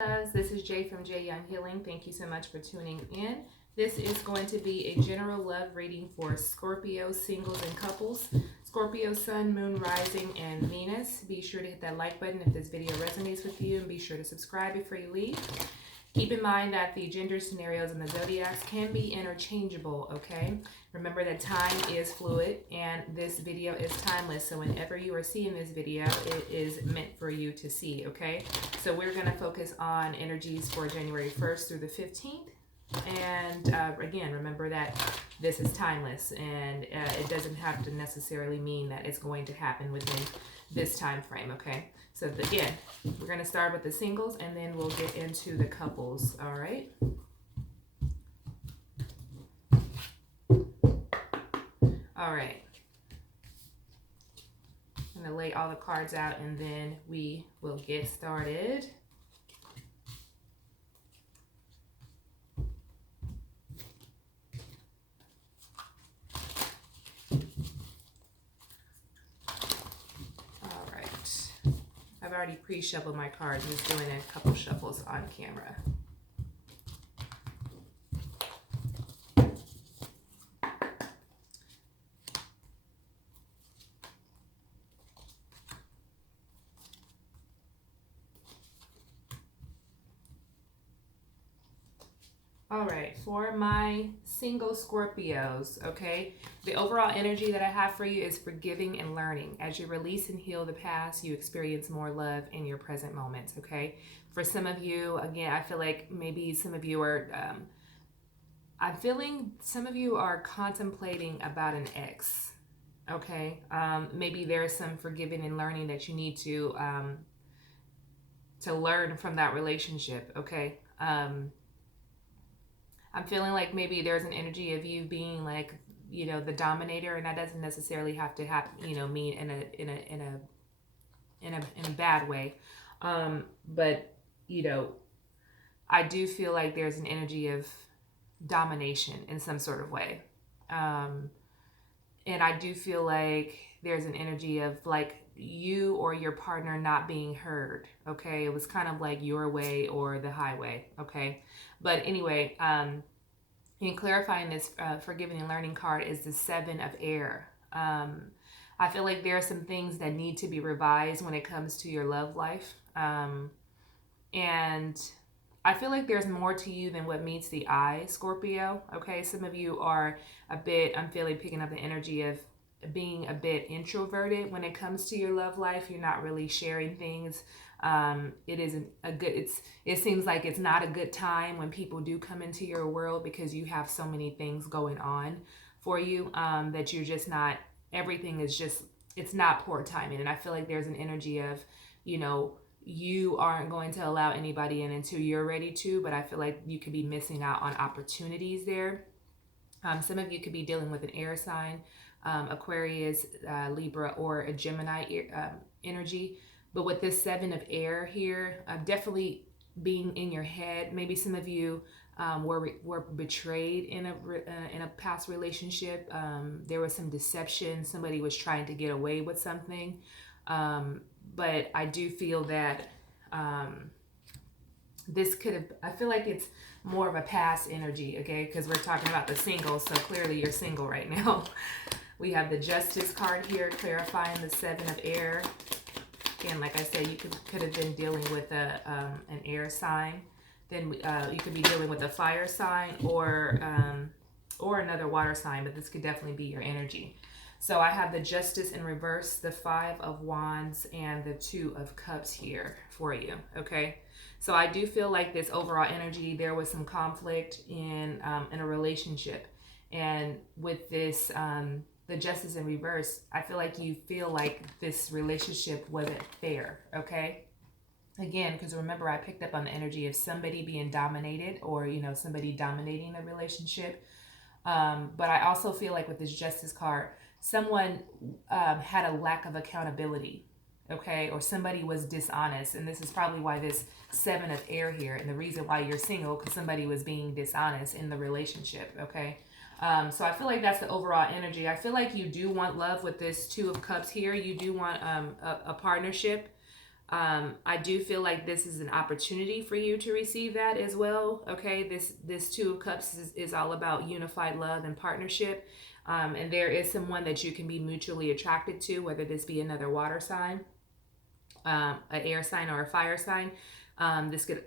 Loves, this is Jay from JYoungHealing. Thank you so much for tuning in. This is going to be a general love reading for Scorpio singles and couples. Scorpio Sun, Moon, Rising, and Venus. Be sure to hit that like button if this video resonates with you, and be sure to subscribe before you leave. Keep in mind that the gender scenarios in the zodiacs can be interchangeable, okay? Remember that time is fluid and this video is timeless. So whenever you are seeing this video, it is meant for you to see, okay? So we're going to focus on energies for January 1st through the 15th. And again, remember that this is timeless, and it doesn't have to necessarily mean that it's going to happen within this time frame, okay? So again, we're going to start with the singles, and then we'll get into the couples, all right? All right. I'm going to lay all the cards out, and then we will get started. I've already pre-shuffled my cards. I'm just doing a couple shuffles on camera. All right, for my single Scorpios, okay, the overall energy that I have for you is forgiving and learning. As you release and heal the past, you experience more love in your present moments, okay? For some of you, again, I feel like maybe some of you are, I'm feeling some of you are contemplating about an ex, okay? Maybe there's some forgiving and learning that you need to learn from that relationship, okay? I'm feeling like maybe there's an energy of you being like, you know, the dominator, and that doesn't necessarily have to happen, you know, mean in a bad way. But you know, I do feel like there's an energy of domination in some sort of way. And I do feel like there's an energy of like you or your partner not being heard, okay? It was kind of like your way or the highway, okay? But anyway, in clarifying this forgiving and learning card is the 7 of air. I feel like there are some things that need to be revised when it comes to your love life. And I feel like there's more to you than what meets the eye, Scorpio, okay? Some of you are a bit, I'm feeling picking up the energy of being a bit introverted when it comes to your love life. You're not really sharing things. It isn't a good, it seems like it's not a good time when people do come into your world because you have so many things going on for you, that you're just not, everything is just, it's not poor timing. And I feel like there's an energy of, you know, you aren't going to allow anybody in until you're ready to, but I feel like you could be missing out on opportunities there. Some of you could be dealing with an air sign, Aquarius, Libra, or a Gemini energy. But with this 7 of air here, definitely being in your head. Maybe some of you were betrayed in a past relationship. There was some deception. Somebody was trying to get away with something. But I do feel that this could have, I feel like it's more of a past energy, okay? Because we're talking about the singles, so clearly you're single right now. We have the Justice card here, clarifying the 7 of air. Again, like I said, you could have been dealing with an air sign. Then you could be dealing with a fire sign or another water sign, but this could definitely be your energy. So I have the Justice in reverse, the 5 of Wands, and the 2 of Cups here for you, okay? So I do feel like this overall energy, there was some conflict in a relationship. And with this, the Justice in reverse, I feel like you feel like this relationship wasn't fair, okay? Again, because remember, I picked up on the energy of somebody being dominated or, you know, somebody dominating the relationship. But I also feel like with this Justice card, someone had a lack of accountability, okay? Or somebody was dishonest. And this is probably why this 7 of air here, and the reason why you're single, because somebody was being dishonest in the relationship, okay? So I feel like that's the overall energy. I feel like you do want love with this 2 of Cups here. You do want a partnership. I do feel like this is an opportunity for you to receive that as well. Okay, this Two of Cups is all about unified love and partnership. And there is someone that you can be mutually attracted to, whether this be another water sign, an air sign, or a fire sign. This could,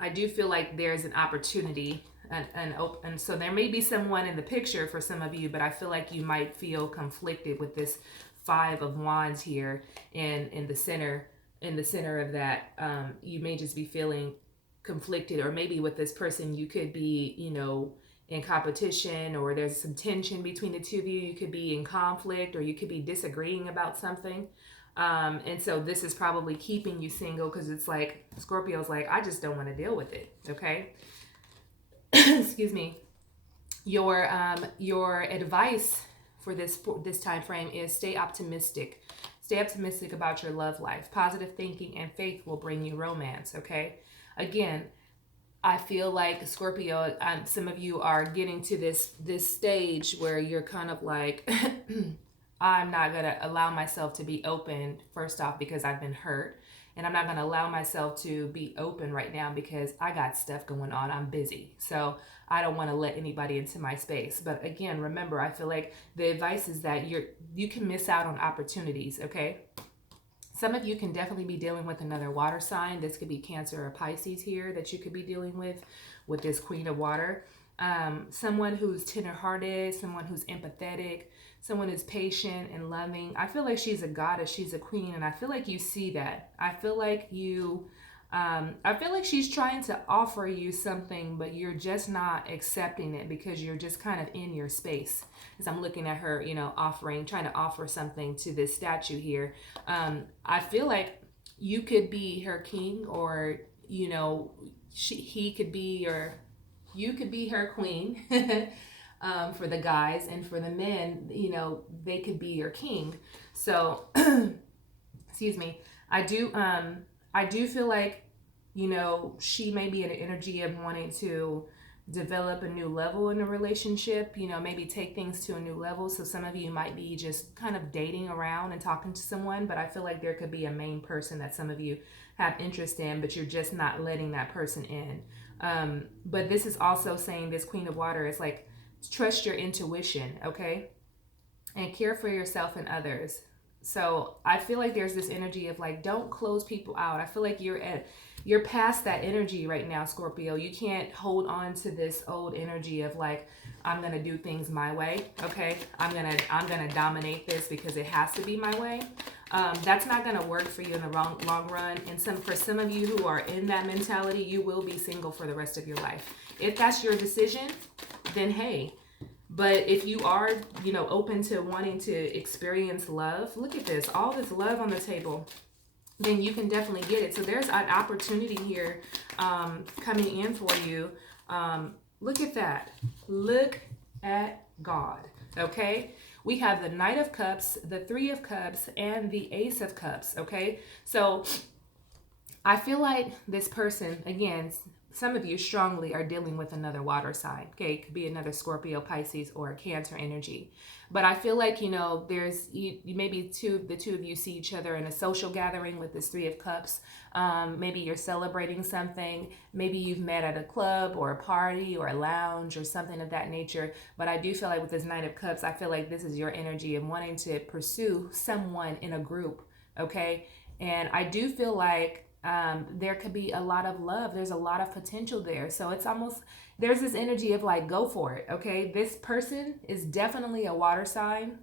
I do feel like there's an opportunity, and so there may be someone in the picture for some of you, but I feel like you might feel conflicted with this Five of Wands here in the center of that. You may just be feeling conflicted, or maybe with this person you could be, in competition, or there's some tension between the two of you. You could be in conflict, or you could be disagreeing about something. And so this is probably keeping you single, because it's like Scorpio's like, I just don't want to deal with it. Okay. Excuse me. Your advice for this time frame is stay optimistic. Stay optimistic about your love life. Positive thinking and faith will bring you romance. Okay. Again, I feel like Scorpio, some of you are getting to this stage where you're kind of like, I'm not going to allow myself to be open, first off, because I've been hurt. And I'm not going to allow myself to be open right now because I got stuff going on. I'm busy. So I don't want to let anybody into my space. But again, remember, I feel like the advice is that you can miss out on opportunities, okay? Some of you can definitely be dealing with another water sign. This could be Cancer or Pisces here that you could be dealing with this Queen of Water. Someone who's tenderhearted, someone who's empathetic, someone who's patient and loving. I feel like she's a goddess, she's a queen, and I feel like you see that. I feel like she's trying to offer you something, but you're just not accepting it because you're just kind of in your space. As I'm looking at her, trying to offer something to this statue here. I feel like you could be her king, or, he could be you could be her queen. For the guys, and for the men, they could be your king. So, excuse me. I do feel like, she may be in an energy of wanting to develop a new level in a relationship, maybe take things to a new level. So some of you might be just kind of dating around and talking to someone, but I feel like there could be a main person that some of you have interest in, but you're just not letting that person in. But this is also saying, this Queen of Water is like, trust your intuition, okay? And care for yourself and others. So I feel like there's this energy of like, don't close people out. I feel like you're past that energy right now, Scorpio. You can't hold on to this old energy of like, I'm gonna do things my way, okay? I'm gonna dominate this because it has to be my way. That's not gonna work for you in the long run. And for some of you who are in that mentality, you will be single for the rest of your life. If that's your decision, then hey. But if you are, open to wanting to experience love, look at this, all this love on the table, then you can definitely get it. So there's an opportunity here coming in for you. Look at that. Look at God, okay? We have the Knight of Cups, the Three of Cups, and the Ace of Cups, okay? So I feel like this person, again, some of you strongly are dealing with another water sign, okay? It could be another Scorpio, Pisces, or a Cancer energy. But I feel like, there's maybe the two of you see each other in a social gathering with this Three of Cups. Maybe you're celebrating something. Maybe you've met at a club or a party or a lounge or something of that nature. But I do feel like with this Knight of Cups, I feel like this is your energy of wanting to pursue someone in a group, okay? And I do feel like there could be a lot of love. There's a lot of potential there. So it's almost, there's this energy of like, go for it. Okay. This person is definitely a water sign.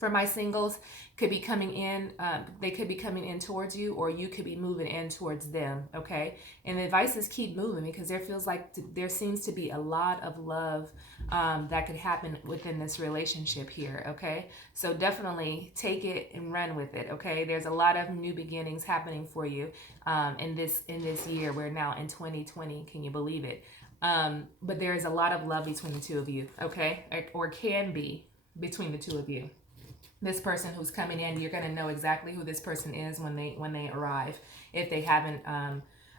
For my singles, could be coming in, they could be coming in towards you, or you could be moving in towards them, okay? And the advice is keep moving, because there seems to be a lot of love that could happen within this relationship here, okay? So definitely take it and run with it, okay? There's a lot of new beginnings happening for you in this year. We're now in 2020, can you believe it? But there is a lot of love between the two of you, okay? Or can be between the two of you. This person who's coming in, you're going to know exactly who this person is when they arrive, if they haven't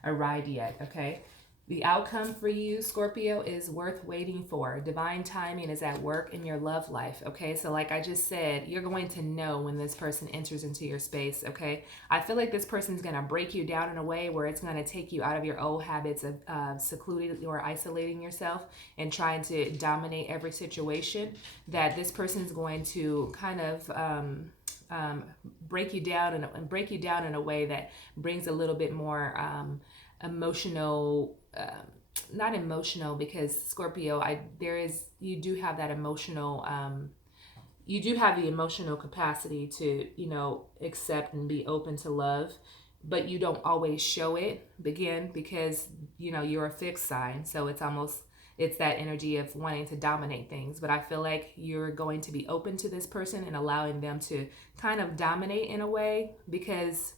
arrived yet, okay? The outcome for you, Scorpio, is worth waiting for. Divine timing is at work in your love life, okay? So like I just said, you're going to know when this person enters into your space, okay? I feel like this person's going to break you down in a way where it's going to take you out of your old habits of secluding or isolating yourself and trying to dominate every situation. That this person's going to kind of break you down in a way that brings a little bit more emotional, not emotional, because Scorpio, you do have that emotional, you do have the emotional capacity to, accept and be open to love, but you don't always show it, again, because, you're a fixed sign. So it's that energy of wanting to dominate things. But I feel like you're going to be open to this person and allowing them to kind of dominate in a way, because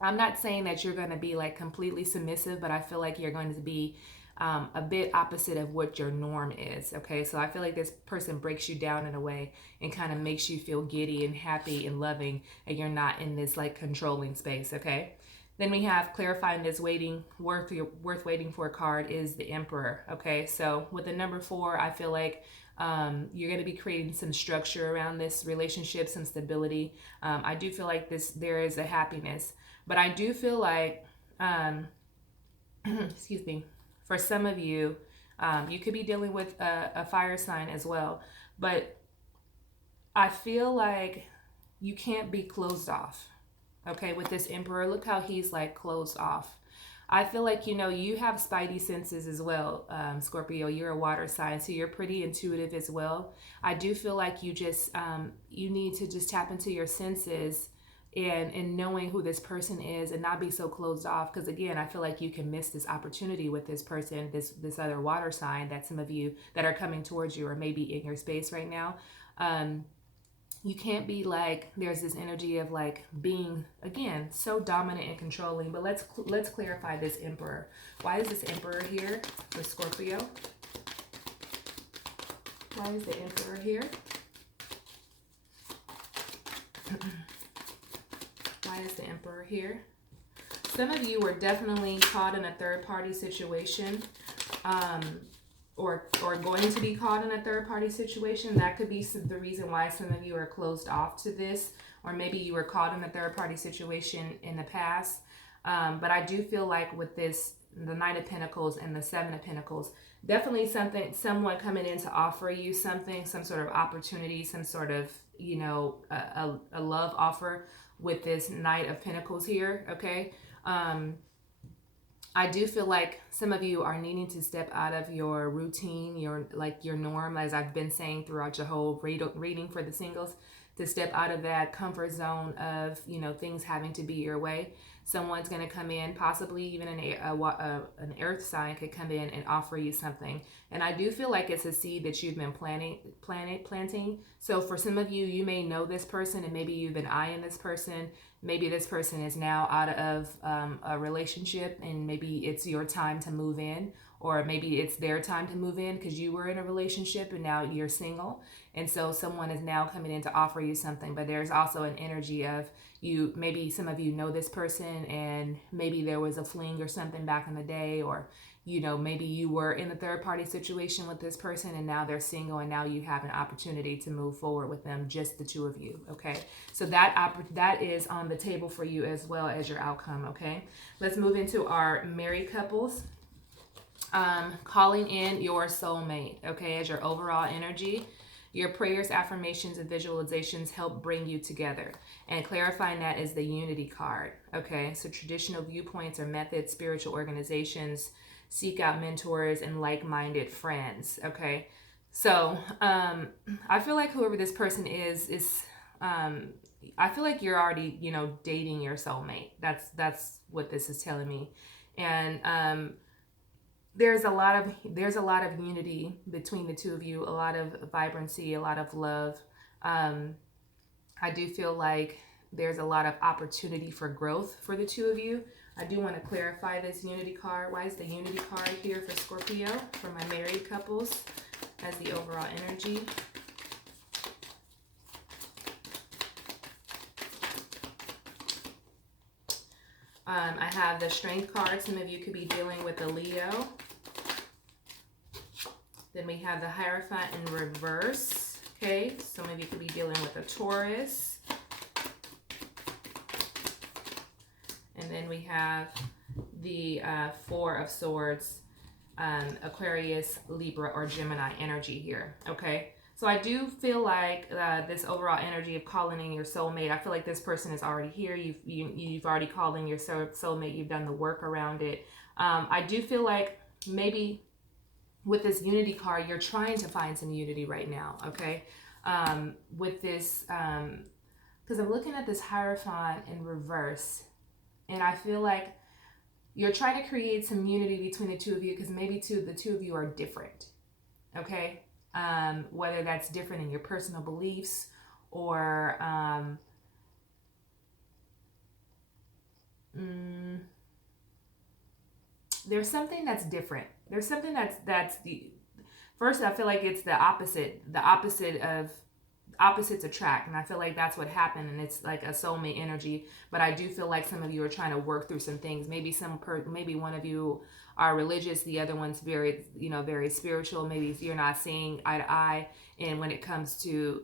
I'm not saying that you're going to be like completely submissive, but I feel like you're going to be a bit opposite of what your norm is. Okay, so I feel like this person breaks you down in a way and kind of makes you feel giddy and happy and loving, and you're not in this like controlling space. Okay, then we have clarifying this worth waiting for card is the Emperor. Okay, so with the number 4, I feel like you're going to be creating some structure around this relationship, some stability. I do feel like there is a happiness. But I do feel like, excuse me, for some of you, you could be dealing with a fire sign as well. But I feel like you can't be closed off. Okay, with this Emperor, look how he's like closed off. I feel like, you have spidey senses as well, Scorpio. You're a water sign, so you're pretty intuitive as well. I do feel like you just, you need to just tap into your senses and knowing who this person is and not be so closed off, because again, I feel like you can miss this opportunity with this person, this other water sign, that some of you that are coming towards you or maybe in your space right now. You can't be like, there's this energy of like being, again, so dominant and controlling. But let's clarify this Emperor. Why is this Emperor here for Scorpio? Why is the Emperor here? Why is the Emperor here? Some of you were definitely caught in a third-party situation, or going to be caught in a third-party situation. That could be the reason why some of you are closed off to this, or maybe you were caught in a third-party situation in the past. But I do feel like with this, the Knight of Pentacles and the Seven of Pentacles, definitely someone coming in to offer you something, some sort of opportunity, some sort of, a love offer with this Knight of Pentacles here, okay? I do feel like some of you are needing to step out of your routine, your norm, as I've been saying throughout your whole reading for the singles, to step out of that comfort zone of, things having to be your way. Someone's going to come in, possibly even an earth sign could come in and offer you something. And I do feel like it's a seed that you've been planting. So for some of you, you may know this person and maybe you've been eyeing this person. Maybe this person is now out of a relationship and maybe it's your time to move in, or maybe it's their time to move in because you were in a relationship and now you're single. And so someone is now coming in to offer you something. But there's also an energy of maybe some of you know this person and maybe there was a fling or something back in the day, or maybe you were in a third party situation with this person and now they're single and now you have an opportunity to move forward with them, just the two of you. Okay, so that is on the table for you as well as your outcome. Okay, let's move into our married couples. Calling in your soulmate, okay, as your overall energy. Your prayers, affirmations, and visualizations help bring you together. And clarifying that is the Unity card. Okay, so traditional viewpoints or methods, spiritual organizations, seek out mentors and like-minded friends. Okay, so I feel like whoever this person is I feel like you're already dating your soulmate. That's what this is telling me. And there's a lot of unity between the two of you, a lot of vibrancy, a lot of love. I do feel like there's a lot of opportunity for growth for the two of you. I do want to clarify this Unity card. Why is the Unity card here for Scorpio, for my married couples, as the overall energy? I have the Strength card. Some of you could be dealing with a Leo. Then we have the Hierophant in reverse. Okay, some of you could be dealing with a Taurus. And then we have the Four of Swords, Aquarius, Libra, or Gemini energy here. Okay, so I do feel like this overall energy of calling in your soulmate, I feel like this person is already here. You've already called in your soulmate. You've done the work around it. I do feel like maybe with this unity card, you're trying to find some unity right now. Okay, with this, because I'm looking at this Hierophant in reverse, and I feel like you're trying to create some unity between the two of you, because maybe the two of you are different. Okay, whether that's different in your personal beliefs or there's something that's different. There's something that's the first. I feel like it's the opposite of opposites attract, and I feel like that's what happened, and it's like a soulmate energy. But I do feel like some of you are trying to work through some things. Maybe maybe one of you are religious, the other one's very very spiritual. Maybe you're not seeing eye to eye, and when it comes to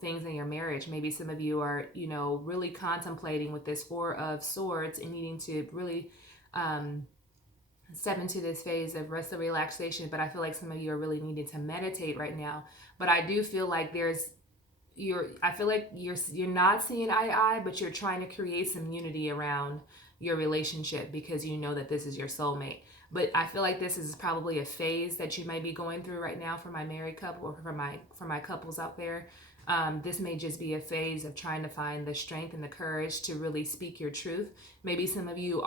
things in your marriage, maybe some of you are really contemplating with this Four of Swords and needing to really step into this phase of rest and relaxation. But I feel like some of you are really needing to meditate right now. But I do feel like you're not seeing eye to eye, but you're trying to create some unity around your relationship because you know that this is your soulmate. But I feel like this is probably a phase that you might be going through right now for my married couple, or for my couples out there. This may just be a phase of trying to find the strength and the courage to really speak your truth. Maybe some of you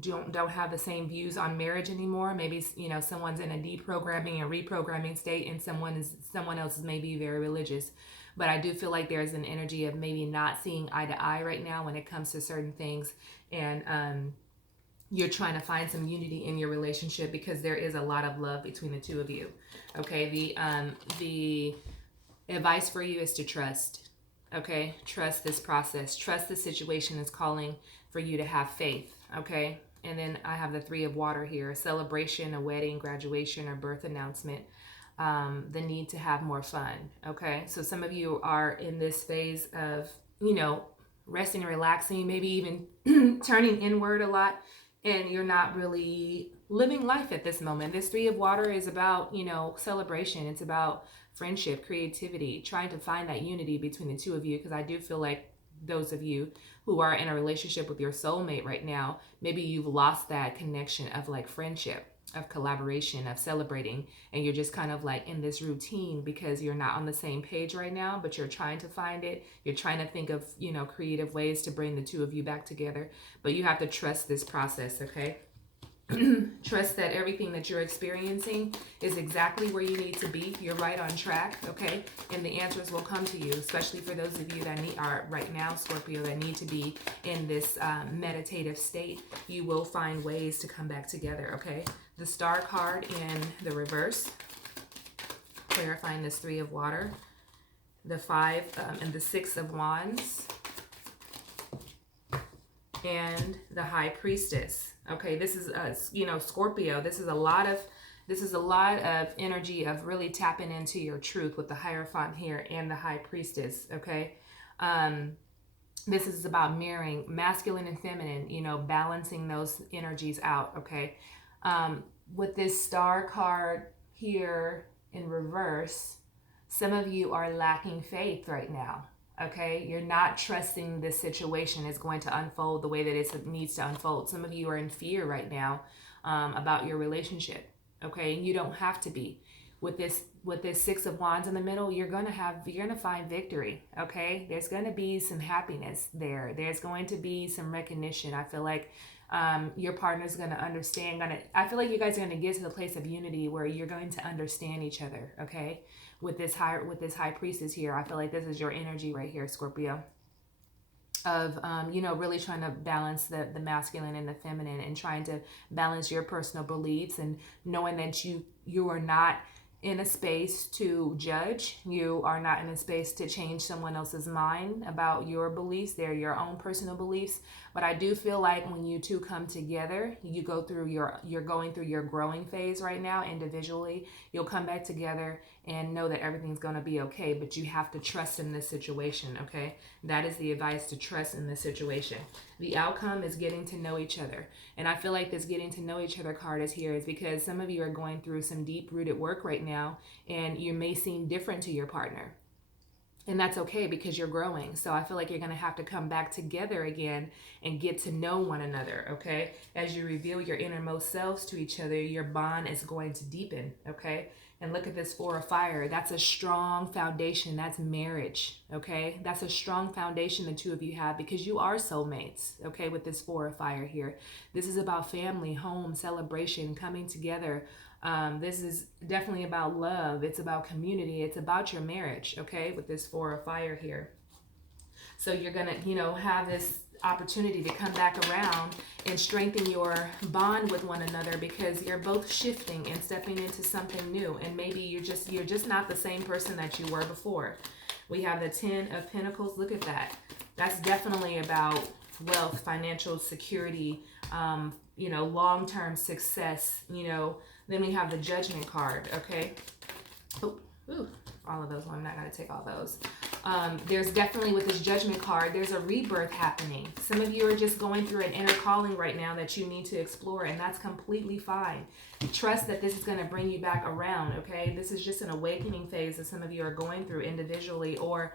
don't have the same views on marriage anymore. Maybe someone's in a deprogramming and reprogramming state, and someone else is maybe very religious. But I do feel like there's an energy of maybe not seeing eye to eye right now when it comes to certain things, and you're trying to find some unity in your relationship because there is a lot of love between the two of you. Okay, the advice for you is to trust. Okay, trust this process. Trust the situation is calling for you to have faith. Okay, and then I have the Three of Water here: a celebration, a wedding, graduation, or birth announcement. The need to have more fun. Okay, so some of you are in this phase of resting and relaxing, maybe even turning inward a lot, and you're not really living life at this moment. This Three of Water is about celebration. It's about friendship, creativity, trying to find that unity between the two of you, because I do feel like those of you who are in a relationship with your soulmate right now, maybe you've lost that connection of like friendship, of collaboration, of celebrating, and you're just kind of like in this routine because you're not on the same page right now, but you're trying to find it. You're trying to think of creative ways to bring the two of you back together, but you have to trust this process. Okay, trust that everything that you're experiencing is exactly where you need to be. You're right on track. Okay, and the answers will come to you, especially for those of you that are right now, Scorpio, that need to be in this meditative state. You will find ways to come back together. Okay, the Star card in the reverse, clarifying this Three of Water, the Five and the Six of Wands, and the High Priestess. Okay, this is Scorpio. This is a lot of energy of really tapping into your truth with the Hierophant here and the High Priestess. Okay, this is about mirroring masculine and feminine. Balancing those energies out. Okay, with this Star card here in reverse, some of you are lacking faith right now. Okay, you're not trusting this situation is going to unfold the way that it needs to unfold. Some of you are in fear right now about your relationship. Okay, and you don't have to be. With this Six of Wands in the middle, you're gonna find victory. Okay, there's gonna be some happiness there. There's going to be some recognition. I feel like your partner's gonna understand. I feel like you guys are gonna get to the place of unity where you're going to understand each other. Okay. With this high priestess here, I feel like this is your energy right here, Scorpio, of really trying to balance the masculine and the feminine, and trying to balance your personal beliefs, and knowing that you are not in a space to judge. You are not in a space to change someone else's mind about your beliefs. They're your own personal beliefs, But I do feel like when you two come together, you go through you're going through your growing phase right now individually. You'll come back together and know that everything's going to be okay, but you have to trust in this situation, okay? That is the advice, to trust in this situation. The outcome is getting to know each other. And I feel like this getting to know each other card is here is because some of you are going through some deep-rooted work right now, and you may seem different to your partner. And that's okay because you're growing. So I feel like you're going to have to come back together again and get to know one another, okay? As you reveal your innermost selves to each other, your bond is going to deepen, okay? And look at this Four of Fire. That's a strong foundation. That's marriage, okay? That's a strong foundation the two of you have because you are soulmates, okay, with this Four of Fire here. This is about family, home, celebration, coming together. This is definitely about love. It's about community. It's about your marriage, okay, with this Four of Fire here. So you're going to, have this opportunity to come back around and strengthen your bond with one another because you're both shifting and stepping into something new. And maybe you're just not the same person that you were before. We have the Ten of Pentacles. Look at that. That's definitely about wealth, financial security, long-term success, Then we have the Judgment card, okay? All of those. Well, I'm not going to take all those. There's definitely, with this Judgment card, there's a rebirth happening. Some of you are just going through an inner calling right now that you need to explore, and that's completely fine. Trust that this is going to bring you back around, okay? This is just an awakening phase that some of you are going through individually or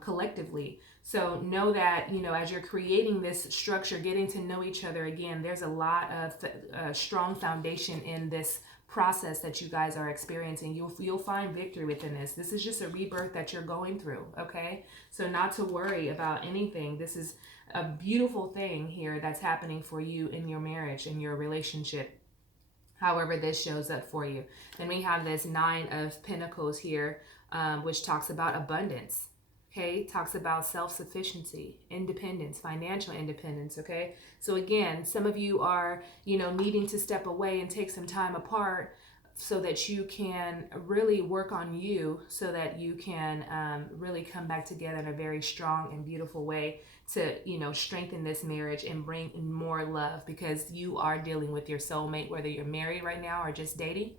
collectively. So know that, as you're creating this structure, getting to know each other again, there's a lot of strong foundation in this process that you guys are experiencing. You'll find victory within this. This is just a rebirth that you're going through, okay? So not to worry about anything. This is a beautiful thing here that's happening for you in your marriage, in your relationship, however this shows up for you. Then we have this Nine of Pentacles here, which talks about abundance. Okay, talks about self-sufficiency, independence, financial independence, okay? So again, some of you are, needing to step away and take some time apart so that you can really work on you, so that you can really come back together in a very strong and beautiful way to, strengthen this marriage and bring in more love, because you are dealing with your soulmate, whether you're married right now or just dating.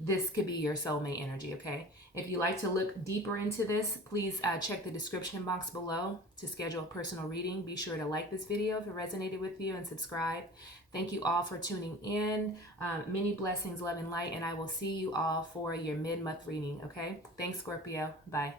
This could be your soulmate energy, okay? If you like to look deeper into this, please check the description box below to schedule a personal reading. Be sure to like this video if it resonated with you and subscribe. Thank you all for tuning in. Many blessings, love, and light, and I will see you all for your mid-month reading, okay? Thanks, Scorpio. Bye.